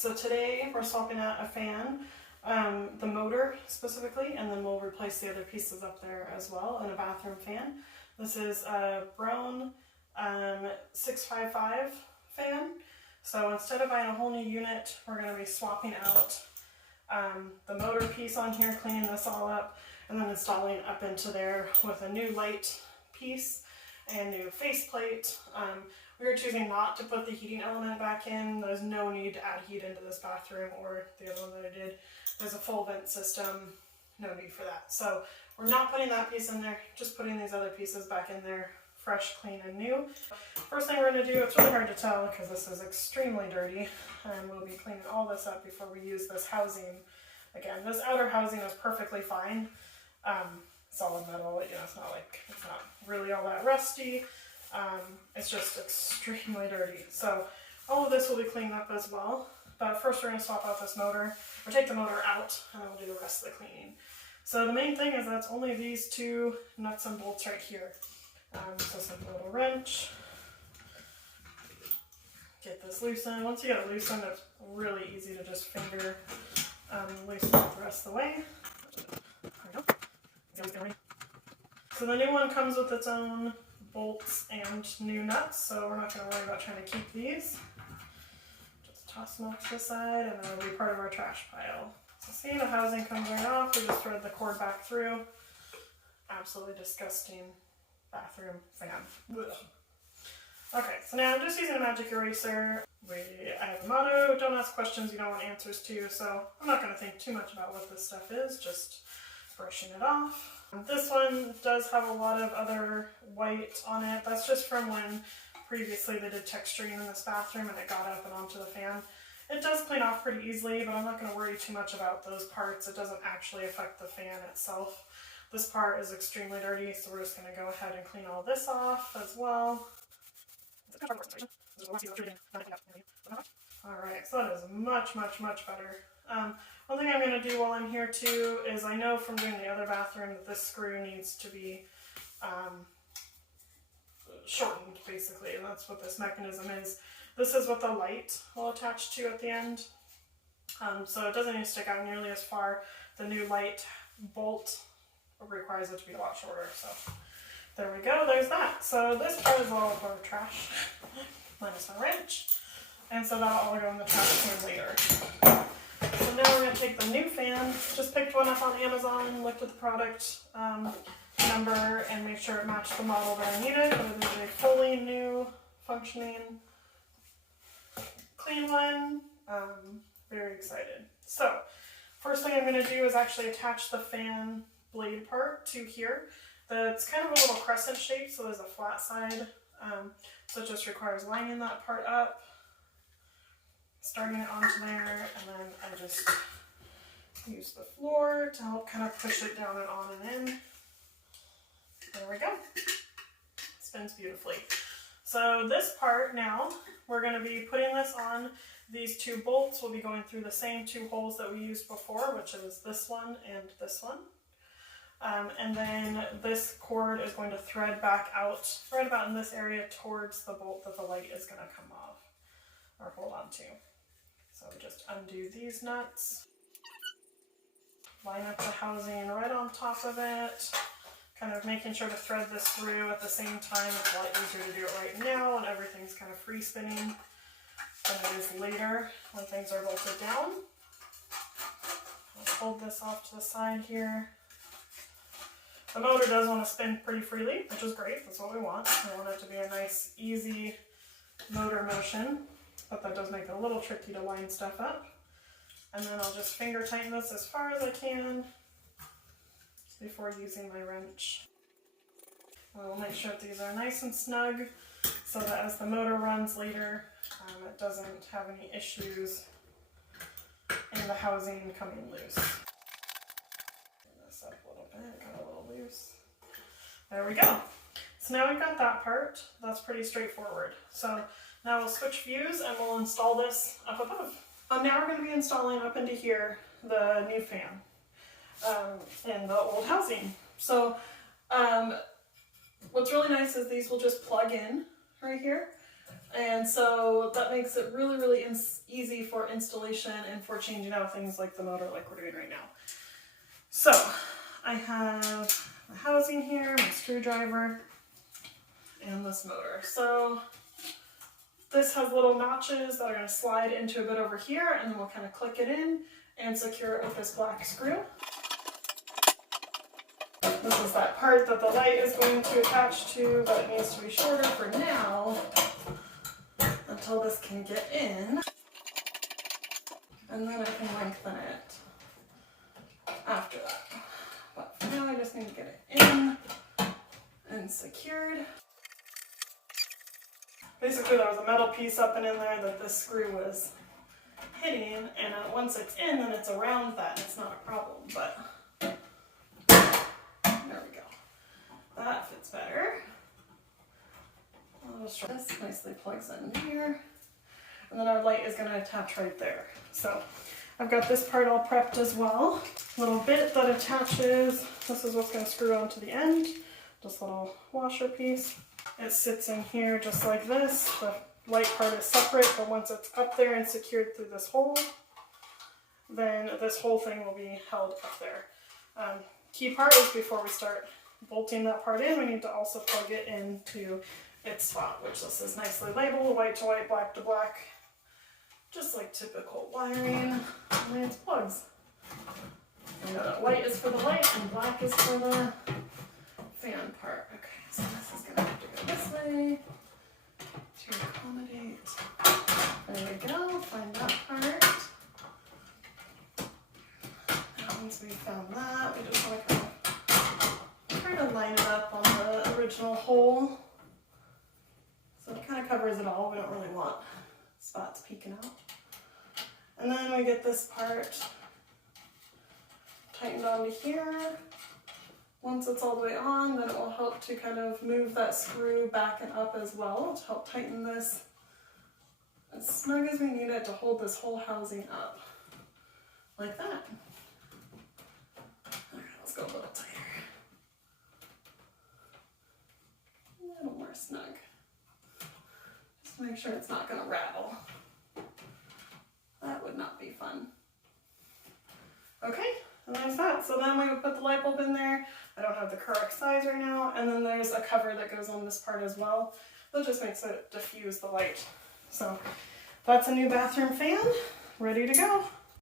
So today we're swapping out a fan, the motor specifically, and then we'll replace the other pieces up there as well, and a bathroom fan. This is a Broan 655 fan. So instead of buying a whole new unit, we're going to be swapping out the motor piece on here, cleaning this all up, and then installing it up into there with a new light piece and new faceplate. We were choosing not to put the heating element back in. There's no need to add heat into this bathroom or the other one that I did. There's a full vent system, no need for that. So we're not putting that piece in there, just putting these other pieces back in there, fresh, clean, and new. First thing we're going to do, it's really hard to tell because this is extremely dirty, and we'll be cleaning all this up before we use this housing. Again, this outer housing is perfectly fine. Solid metal, you know, it's not really all that rusty. It's just extremely dirty. So all of this will be cleaned up as well. But first we're going to swap out this motor, or take the motor out, and then we'll do the rest of the cleaning. So the main thing is that's only these two nuts and bolts right here. So simple little wrench. Get this loosened. Once you get it loosened, it's really easy to just finger loosen it the rest of the way. There we go. So the new one comes with its own bolts and new nuts, so we're not going to worry about trying to keep these. Just toss them off to the side, and then it'll be part of our trash pile. So see, the housing comes right off. We just thread the cord back through. Absolutely disgusting bathroom fan. Ugh. Okay, so now I'm just using a magic eraser. I have a motto: don't ask questions you don't want answers to, so I'm not going to think too much about what this stuff is, just brushing it off. This one does have a lot of other white on it. That's just from when previously they did texturing in this bathroom and it got up and onto the fan. It does clean off pretty easily, but I'm not going to worry too much about those parts. It doesn't actually affect the fan itself. This part is extremely dirty, so we're just going to go ahead and clean all this off as well. Alright, so that is much, much, much better. One thing I'm going to do while I'm here too is I know from doing the other bathroom that this screw needs to be shortened basically, and that's what this mechanism is. This is what the light will attach to at the end, so it doesn't need to stick out nearly as far. The new light bolt requires it to be a lot shorter, so there we go, there's that. So this part is all of our trash, minus my wrench, and so that'll all go in the trash can later. So now we're going to take the new fan. Just picked one up on Amazon, looked at the product number, and make sure it matched the model that I needed. But it is a fully new, functioning, clean one. Very excited. So, first thing I'm going to do is actually attach the fan blade part to here. It's kind of a little crescent shape, so there's a flat side. So it just requires lining that part up, starting it onto there, and then I just use the floor to help kind of push it down and on and in. There we go. Spins beautifully. So this part now, we're going to be putting this on these two bolts. We'll be going through the same two holes that we used before, which is this one and this one. And then this cord is going to thread back out right about in this area towards the bolt that the light is going to come off or hold on to. So just undo these nuts, line up the housing right on top of it, kind of making sure to thread this through at the same time. It's a lot easier to do it right now when everything's kind of free spinning than it is later when things are bolted down. I'll hold this off to the side here. The motor does want to spin pretty freely, which is great. That's what we want. We want it to be a nice, easy motor motion. But that does make it a little tricky to line stuff up. And then I'll just finger tighten this as far as I can before using my wrench. I'll make sure that these are nice and snug so that as the motor runs later, it doesn't have any issues in the housing coming loose. Bring this up a little bit, got a little loose. There we go. So now we've got that part. That's pretty straightforward. So now we'll switch views and we'll install this up above. Now we're going to be installing up into here the new fan in the old housing. So what's really nice is these will just plug in right here. And so that makes it really, really easy for installation and for changing out things like the motor like we're doing right now. So I have the housing here, my screwdriver, and this motor. So this has little notches that are going to slide into a bit over here, and then we'll kind of click it in and secure it with this black screw. This is that part that the light is going to attach to, but it needs to be shorter for now until this can get in. And then I can lengthen it after that. But for now I just need to get it in and secured. Basically there was a metal piece up and in there that this screw was hitting, and once it's in, then it's around that and it's not a problem, but there we go. That fits better. I'll just try this, nicely plugs in here. And then our light is going to attach right there. So I've got this part all prepped as well. Little bit that attaches, this is what's going to screw onto the end. This little washer piece. It sits in here just like this. The light part is separate, but once it's up there and secured through this hole, then this whole thing will be held up there. Key part is before we start bolting that part in, we need to also plug it into its spot, which this is nicely labeled, white to white, black to black, just like typical wiring, and then it's plugs. I know that white is for the light and black is for the fan part. Okay, so this is going to have to go this way to accommodate. There we go, find that part. And once we found that, we just want to kind of line it up on the original hole. So it kind of covers it all. We don't really want spots peeking out. And then we get this part tightened onto here. Once it's all the way on, then it will help to kind of move that screw back and up as well to help tighten this as snug as we need it to hold this whole housing up. Like that. Alright, let's go a little tighter. A little more snug. Just to make sure it's not going to rattle. That would not be fun. Okay, and there's that. So then we would put the light bulb in there. I don't have the correct size right now. And then there's a cover that goes on this part as well. That just makes it diffuse the light. So that's a new bathroom fan, ready to go.